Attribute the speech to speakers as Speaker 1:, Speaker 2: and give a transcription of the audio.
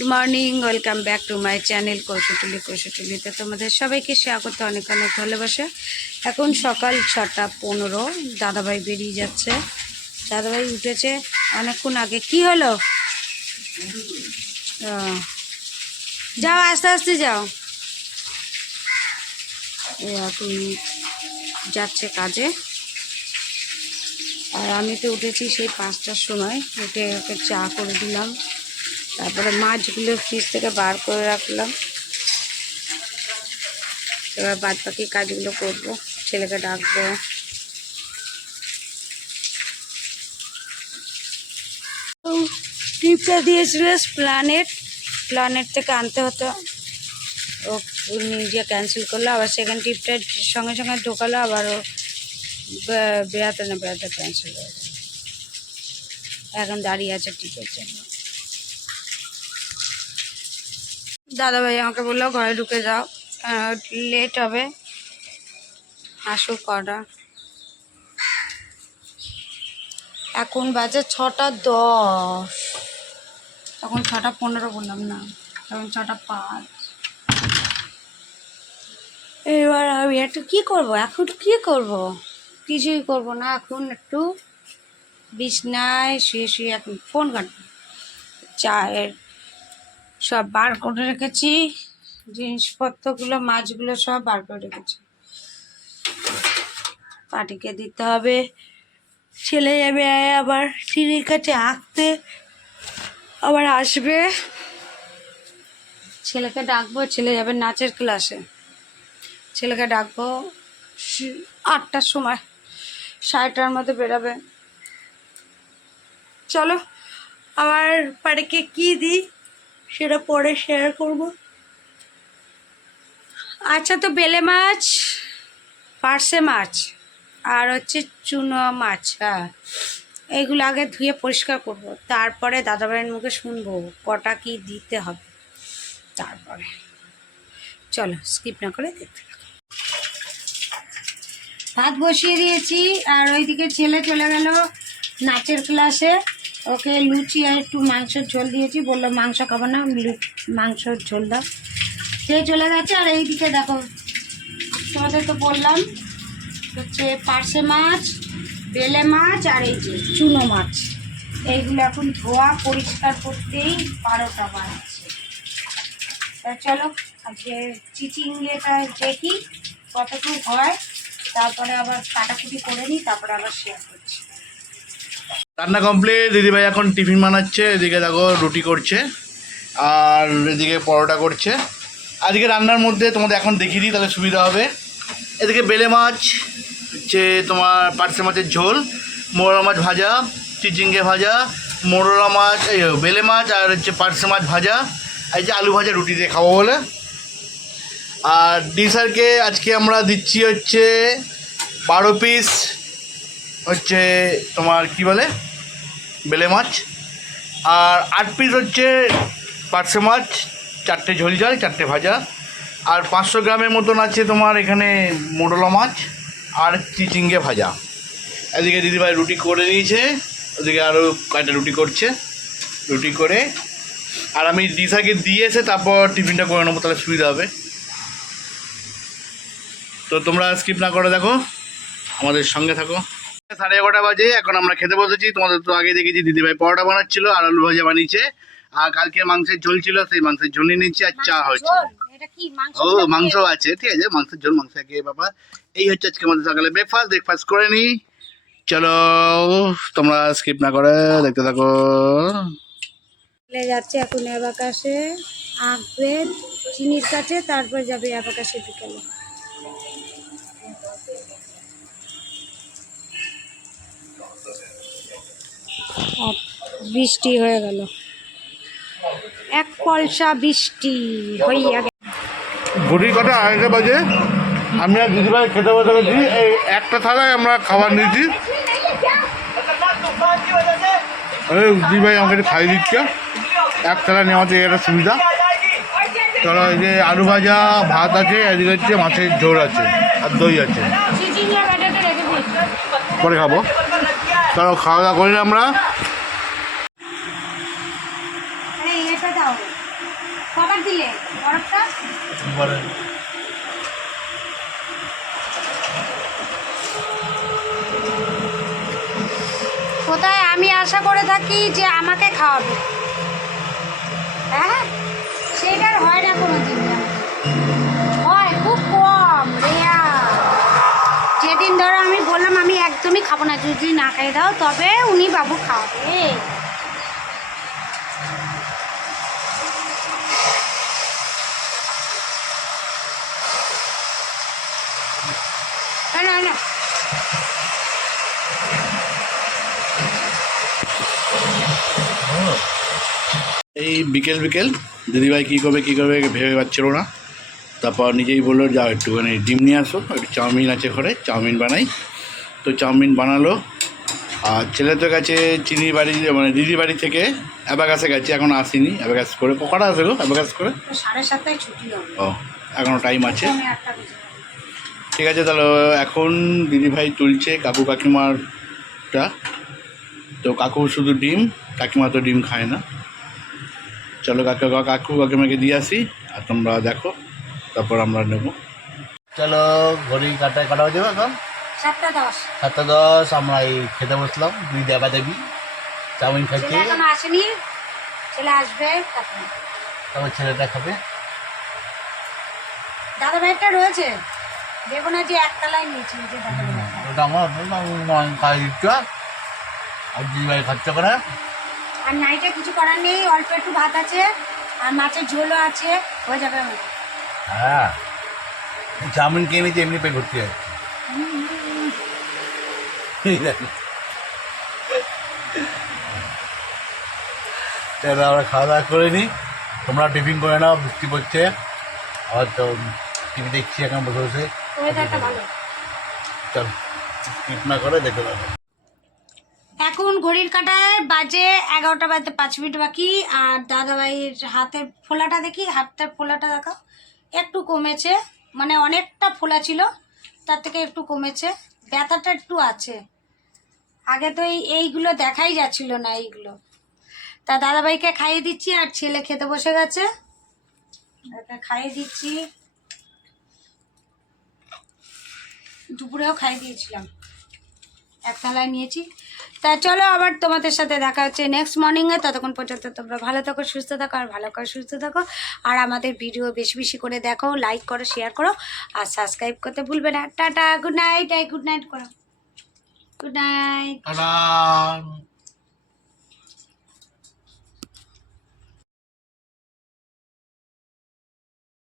Speaker 1: Good morning welcome back to my channel Kaushutuli কৌশটুলিতে তোমাদের সবাইকে স্বাগত, অনেক অনেক ভালোবাসা। এখন সকাল ছটা পনেরো, দাদাভাই বেরিয়ে যাচ্ছে। দাদাভাই উঠেছে অনেকক্ষণ আগে। কি হলো? যাও, আস্তে আস্তে যাও। এখন যাচ্ছে কাজে। আর আমি তো উঠেছি সেই পাঁচটার সময়। উঠে ওকে চা করে দিলাম। তারপরে মাছগুলো ফ্রিজ থেকে বার করে রাখলাম। এবার বাদ বাকি কাজগুলো করব, ছেলেকে ডাকবো। টিপটা দিয়েছিল প্ল্যানেট প্ল্যানেট থেকে আনতে হতো। ও নিজে ক্যান্সেল করল, আবার সেকেন্ড টিপটা সঙ্গে সঙ্গে ঢোকালো, আবার ও বেড়াতে না, বেড়াতে ক্যান্সেল হয়ে এখন দাঁড়িয়ে আছে টিপের জন্য। দাদাভাই আমাকে বলল, ঘরে ঢুকে যাও। লেট হবে। আসুক কটা এখন বাজে ছটা দশ। তখন ছটা পনেরো বললাম, না তখন ছটা পাঁচ। এবার আমি একটু কী করব? এখন কী করব? কিছুই করব না, এখন একটু বিছনায় শুয়ে শুয়ে এখন ফোন কাটবো চায়ের সব বার করে রেখেছি। জিনিসপত্রগুলো, মাছগুলো সব বার করে রেখেছি। পাটিকে দিতে হবে। ছেলে যাবে আবার সিঁড়ির কাছে আঁকতে। আবার আসবে। ছেলেকে ডাকবো, ছেলে যাবে নাচের ক্লাসে। ছেলেকে ডাকবো আটটার সময়, সাড়েটার মধ্যে বেরাবে। চলো, আবার পাড়িকে কি দিই? সেটা পরে শেয়ার করব। আচ্ছা তো বেলে মাছ পার্সে মাছ আর হচ্ছে চুনো মাছ হ্যাঁ এইগুলো আগে ধুয়ে পরিষ্কার করব। তারপরে দাদাভাইয়ের মুখে শুনব কটা কি দিতে হবে। তারপরে চলো স্কিপ না করে দেখতে ভাত বসিয়ে দিয়েছি আর ওইদিকে ছেলে চলে গেল নাচের ক্লাসে ওকে লুচি আর একটু মাংসের ঝোল দিয়েছি। বলল, মাংস খাব না মাংসর ঝোল দাও। সে চলে গেছে, আর এইদিকে দেখো, তোমাদের তো বললাম, হচ্ছে পার্শে মাছ, বেলে মাছ, আর এই যে চুনো মাছ। এইগুলো এখন ধোয়া, পরিষ্কার করতেই বারোটা বাজছে। তা চলো, আজকে চিচিংয়েটা দেখি কতটুকু হয়, তারপরে আবার কাটাকুটি করে নিই, তারপরে আবার শেয়ার করছি।
Speaker 2: রান্না কমপ্লিট দিদিভাই এখন টিফিন বানাচ্ছে, এদিকে দেখো রুটি করছে, আর এদিকে পরোটা করছে। আজকে রান্নার মধ্যে তোমাদের এখন দেখিয়ে দিই, তাহলে সুবিধা হবে। এদিকে বেলে মাছ, হচ্ছে তোমার পার্সে মাছের ঝোল, মোরলা মাছ ভাজা, চিচিঙ্গে ভাজা, মোরলা মাছ, এই বেলে মাছ, আর হচ্ছে পার্সে মাছ ভাজা এই যে আলু ভাজা রুটি দিয়ে খাব বলে। আর ডিসারকে আজকে আমরা দিচ্ছি হচ্ছে বারো পিস, হচ্ছে তোমার কি বলে? বেলে মাছ। আর আট পিস হচ্ছে পার্সে মাছ, চারটে ঝোল ঝাল, চারটে ভাজা। আর পাঁচশো গ্রামের মতন আছে তোমার এখানে মোডলা মাছ আর চিচিঙ্গে ভাজা। এদিকে দিদিভাই রুটি করে নিয়েছে, ওদিকে আরও কয়েকটা রুটি করছে, রুটি করে। আর আমি দিশাকে দিয়ে এসে তারপর টিফিনটা করে নেব, তাহলে সুবিধা হবে। তো তোমরা স্কিপ না করে দেখো, আমাদের সঙ্গে থাকো। সাড়ে এগারোটা বাজে এখন আমরা খেতে বসেছি। তোমাদের তো আগে দেখেছি দিদিভাই পরোটা বানাচ্ছিল আর আলু ভাজা বানিয়েছে। আর কালকে মাংসের ঝোল ছিল সেই মাংসের ঝোল নিয়ে নিচ্ছি আর চা হয়েছে।
Speaker 1: এটা কি মাংস
Speaker 2: ও মাংস আছে ঠিক আছে মাংসের ঝোল মাংস একে বাবা। এই হচ্ছে আজকে আমাদের সকালে ব্রেকফাস্ট ব্রেকফাস্ট করে নি। চলো তোমরা স্কিপ না করে দেখতে থাকো।
Speaker 1: যাচ্ছে এখন অ্যাবাকাশে আঁকবে চিনির কাছে তারপর যাবে অ্যাবাকাশে বিকেলে। বৃষ্টি হয়ে গেল। এক পলসা বৃষ্টি হইয়া গেল।
Speaker 2: ঘুরি কটা আড়াইটা বাজে। আমি আর দিদিভাই খেতে বসে গেছি। এই একটা থালায় আমরা খাবার নিয়েছি। দিদিভাই আমাকে খাইয়ে দিচ্ছে। এক থালা নেওয়াতে একটা সুবিধা। চলো এই যে আলু ভাজা ভাত আছে এদিকে হচ্ছে মাছের ঝোল আছে আর দই আছে। পরে খাব। চলো খাওয়া দাওয়া করি আমরা
Speaker 1: এই এটা দাও দিলে বরফটা? কোথায়? আমি আশা করে থাকি যে আমাকে খাওয়াবে। হ্যাঁ? সেটার হয় না কোনো দিন হয় খুব কম রেয়ার যেদিন ধরো আমি বললাম আমি একদমই খাব না যদি না খাইয়ে দাও তবে উনি বাবু খাওয়াবে না, না। না
Speaker 2: এই বিকেল বিকেল। দিদিভাই কী করবে কী করবে ভেবে পাচ্ছিল না। তারপর নিজেই বলল যা একটুখানি ডিম নিয়ে আসো। একটু চাউমিন আছে ঘরে চাউমিন বানাই। তো চাউমিন বানালো। আর ছেলে তো গেছে চিনির বাড়ি মানে দিদি বাড়ি থেকে অ্যাবাগাসে গেছে এখন আসেনি। অ্যাবাগাস করে কটা আসে গো অ্যাবাগাস করে?
Speaker 1: সাড়ে সাতটায় ছুটি
Speaker 2: ও এখনও টাইম আছে
Speaker 1: পৌনে আটটা বেজে যাবে।
Speaker 2: ঠিক আছে তাহলে এখন দিদিভাই তুলছে কাকু কাকিমারটা তো কাকু শুধু ডিম কাকিমা তো ডিম খায় না। চলো কাকু কাকু কাকিমাকে দিয়ে আসি আর তোমরা দেখো তারপর আমরা নেব। চলো ঘড়ি কাটায় কাটা হয়ে যাবে এখন?
Speaker 1: সাতটা দশ।
Speaker 2: সাতটা দশ আমরা এই খেতে বসলাম দুই দেবা দেবী চাউমিন
Speaker 1: ছেলে
Speaker 2: খাচ্ছে।
Speaker 1: আসেনি ছেলে আসবে তারপর।
Speaker 2: ছেলেটা খাবে।
Speaker 1: দাদা ভাইটা রয়েছে? যে একতলায় নিয়েছি যে দাদা
Speaker 2: ওটা আমার খাই দিচ্ছ আর দিদিভাই খরচা করে
Speaker 1: আর নাইটে কিছু করার নেই অল্প একটু ভাত আছে আর মাছের ঝোলও আছে হয়ে যাবে আমার।
Speaker 2: হ্যাঁ। চাউমিন খেয়ে নিয়েছি এমনি পেট ভর্তি হয় তাহলে আমরা খাওয়া দাওয়া করে নিই। তোমরা টিফিন করে নাও বৃষ্টি পড়ছে। আবার তো টিভি দেখছি এখন বসে বসে।
Speaker 1: ওয়েদারটা ভালো।
Speaker 2: চল স্কিপ না করে দেখে দেবো
Speaker 1: এখন ঘড়ির কাটায় বাজে এগারোটা বাজতে পাঁচ মিনিট বাকি আর দাদাভাইয়ের হাতের ফোলাটা দেখি হাতের ফোলাটা দেখো একটু কমেছে মানে অনেকটা ফোলা ছিল তার থেকে একটু কমেছে। ব্যথাটা একটু আছে। আগে তো এই এইগুলো দেখাই যাচ্ছিল না এইগুলো। তা দাদাভাইকে খাইয়ে দিচ্ছি আর ছেলে খেতে বসে গেছে। খাইয়ে দিচ্ছি। দুপুরেও খাই দিয়েছিলাম। এক থালায় নিয়েছি। তা চলো আবার তোমাদের সাথে দেখা হচ্ছে নেক্সট মর্নিংয়ে ততক্ষণ পর্যন্ত তোমরা ভালো থাকো, সুস্থ থাকো, আর ভালো করে সুস্থ থাকো। আর আমাদের ভিডিও বেশি বেশি করে দেখো লাইক করো শেয়ার করো, আর সাবস্ক্রাইব করতে ভুলবে না। টাটা গুড নাইট আই গুড নাইট করো। Good night